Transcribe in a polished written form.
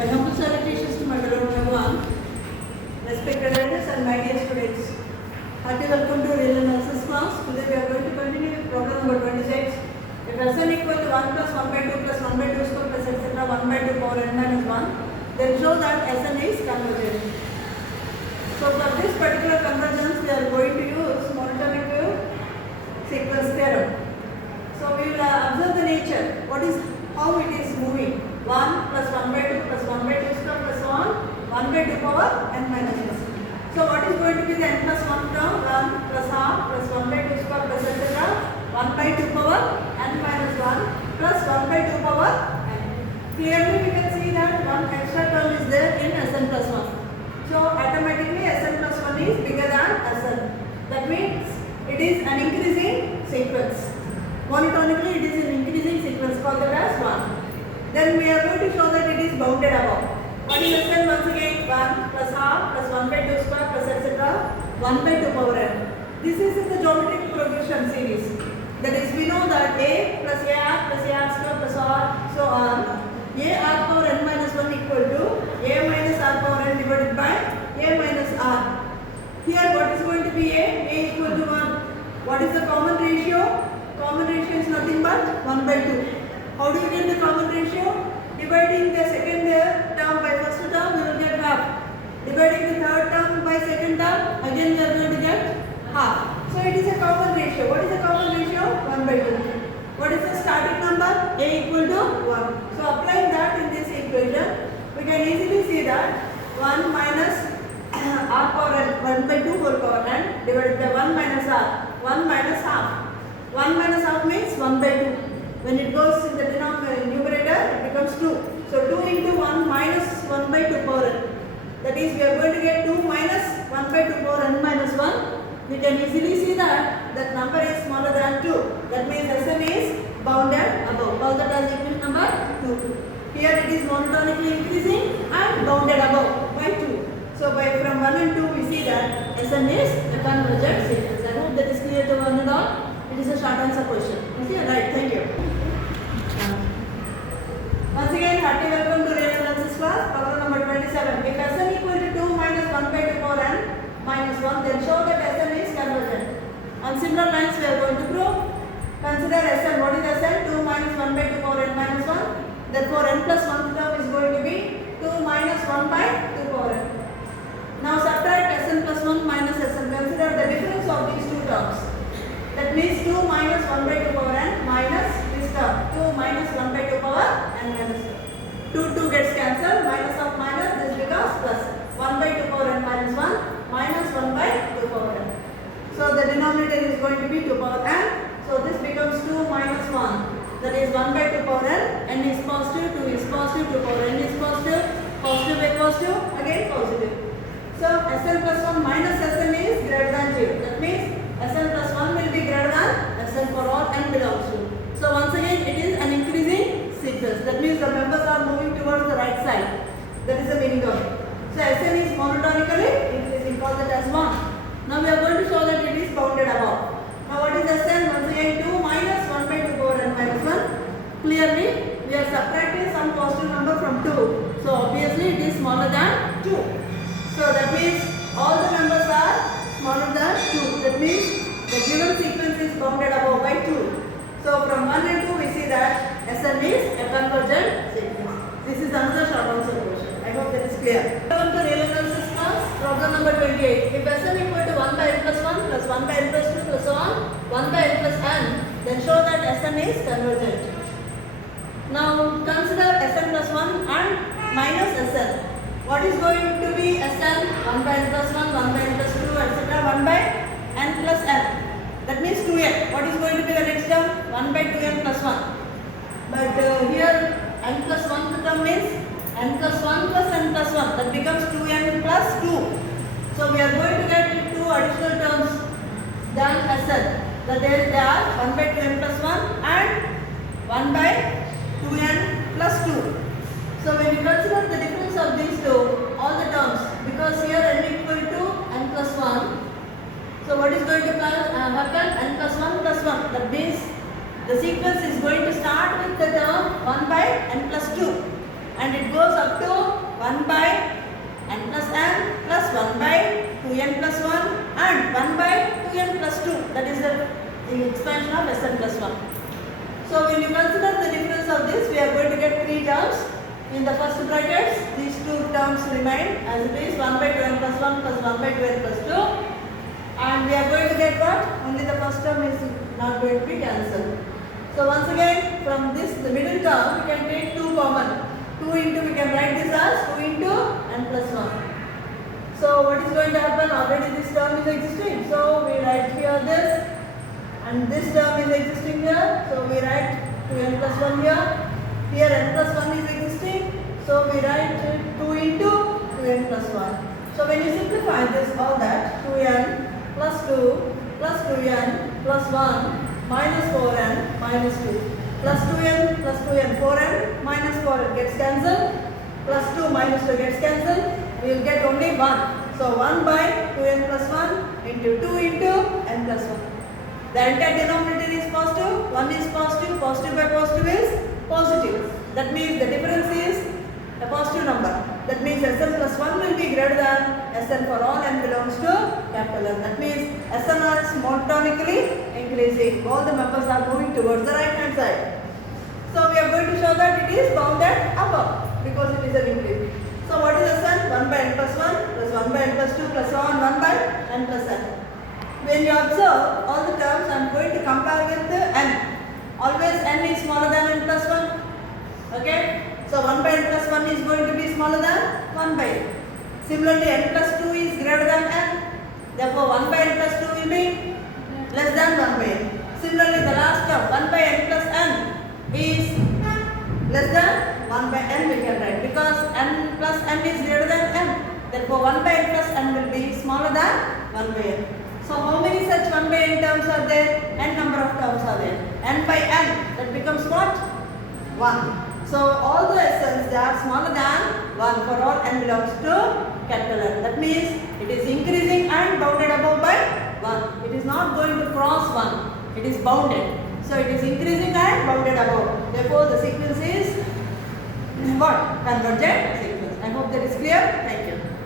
My humble salutations to my beloved everyone, respected elders and my dear students. Hearty welcome to real analysis class. Today we are going to continue with problem number 26. If Sn equal to 1 plus 1 by 2 plus 1 by 2 square plus etc. 1 by 2 power n minus 1, then show that Sn is convergent. So for this particular convergence, we are going to use monotonic sequence theorem. So we will observe the nature. What is how it is moving? 1 plus 1 by 2 plus 1 by 2 square plus 1 by 2 power n minus 1. So what is going to be the n plus 1 term? 1 plus half plus 1 by 2 square plus etc. 1 by 2 power n minus 1 plus 1 by 2 power n. Clearly we can see that one extra term is there in Sn plus 1. So automatically Sn plus 1 is bigger than Sn. That means it is an increasing sequence. Monotonically it is an increasing sequence called as 1. Then we are going to show that it is bounded above. What is Sn once again? 1 plus half plus 1 by 2 square plus etc. 1 by 2 power n. This is in the geometric progression series. That is, we know that a plus a r square plus r so on. A r power n minus 1 equal to a minus r power n divided by a minus r. Here what is going to be a? A equal to 1. What is the common ratio? Common ratio is nothing but 1 by 2. How do you get the common ratio? Dividing the second term by first term, we will get half. Dividing the third term by second term, again we are going to get half. So it is a common ratio. What is the common ratio? 1 by 2. What is the starting number? A equal to 1. So applying that in this equation, we can easily see that 1 minus r power n, 1 by 2 whole power n divided by 1 minus r, 1 minus half. 1 minus half means 1 by 2. When it goes in the numerator, it becomes 2. So 2 into 1 minus 1 by 2 power n. That is, we are going to get 2 minus 1 by 2 power n minus 1. We can easily see that that number is smaller than 2. That means Sn is bounded above. Bounded as equal number 2. Here it is monotonically increasing and bounded above by 2. So by from 1 and 2 we see that Sn is a convergent sequence. I hope that is clear to one and all. It is a short answer question. Okay, right, thank you. Once again, hearty welcome to real analysis class, problem number 27. If Sn equal to 2 minus 1 by 2 power n minus 1, then show that Sn is convergent. On similar lines, we are going to prove. Consider Sn. What is Sn? 2 minus 1 by 2 power n minus 1. Therefore, n plus 1 term is going to be 2 minus 1 by 2 power n. Now subtract Sn plus 1 minus Sn. Consider the difference of these two terms. That means 2 minus 1 by 2 power n minus this term 2 minus 1 by 2 power n minus 2 gets cancelled, minus of minus, this becomes plus 1 by 2 power n minus 1 minus 1 by 2 power n. So the denominator is going to be 2 power n. So this becomes 2 minus 1, that is 1 by 2 power n is positive, 2 is positive, 2 power n is positive, positive by positive, again positive. So Sn plus 1 minus Sn is greater than 0. That means Sn plus 1 will be greater than Sn for all n belongs to. So once again it is an increasing sequence. That means the members are moving towards the right side. That is the meaning of it. So Sn is monotonically increasing, call that as 1. Now we are going to show that it is bounded above. Now what is Sn? Once again 2 minus 1 by 2 power n minus 1. Clearly we are subtracting some positive number from 2. So obviously it is smaller than 2. So that means all the numbers are smaller than 2. That means the given sequence is bounded above by 2. So from 1 and 2 we see that Sn is a convergent sequence. This is another short answer question. I hope that is clear. Welcome to real analysis class, problem number 28. If Sn equal to 1 by n plus 1 plus 1 by n plus 2 plus so on 1 by n plus n, then show that Sn is convergent. Now consider Sn plus 1 and minus Sn. What is going to be Sn? 1 by n plus 1, 1 by n plus 2, etc. 1 by n plus n. That means 2n. What is going to be the next term? 1 by 2n plus 1. But here n plus 1 term means n plus 1 plus n plus 1. That becomes 2n plus 2. So we are going to get 2 additional terms than Sn. That is, they are 1 by 2n plus 1 and 1 by 2n plus 2. So when you consider the difference of these two, all the terms, because here n equal to n plus 1, so what is going to happen? N plus 1 plus 1. That means the sequence is going to start with the term 1 by n plus 2 and it goes up to 1 by n plus n plus 1 by 2n plus 1 and 1 by 2n plus 2. That is the expansion of Sn plus 1. So when you consider the difference of this, we are going to get 3 terms. In the first brackets, these 2 terms remain as it is 1 by 2n plus 1 plus 1 by 2n plus 2. And we are going to get what? Only the first term is not going to be cancelled. So once again, from this, the middle term, we can take 2 common. 2 into, we can write this as 2 into n plus 1. So what is going to happen? Already this term is existing. So we write here this. And this term is existing here. So we write 2n plus 1 here. Here n plus 1 is existing. So we write 2 into 2n plus 1. So when you simplify this, all that, 2n plus 2 plus 2n plus 1 minus 4n minus 2 plus 2n plus 2n 4n minus 4n gets cancelled, plus 2 minus 2 gets cancelled, we will get only 1. So 1 by 2n plus 1 into 2 into n plus 1. The entire denominator is positive, 1 is positive, positive by positive is positive. That means the difference is a positive number. That means Sn plus 1 will be greater than Sn for all n belongs to capital N. That means Sn is monotonically increasing. All the members are moving towards the right hand side. So we are going to show that it is bounded above because it is an increase. So what is Sn? 1 by n plus 1 plus 1 by n plus 2 plus so on 1 by n plus n. When you observe all the terms, I am going to compare with the n. Always n is smaller than n plus 1. Okay? So 1 by n plus 1 is going to be smaller than 1 by n. Similarly, n plus 2 is greater than n. Therefore, 1 by n plus 2 will be less than 1 by n. Similarly, the last term 1 by n plus n is less than 1 by n we can write because n plus n is greater than n. Therefore, 1 by n plus n will be smaller than 1 by n. So, how many such 1 by n terms are there? N number of terms are there. N by n, that becomes what? 1. So, all the Sns, they are smaller than 1 for all n belongs to capital N. That means it is increasing and bounded above by 1. It is not going to cross 1. It is bounded. So, it is increasing and bounded above. Therefore, the sequence is what? Convergent sequence. I hope that is clear. Thank you.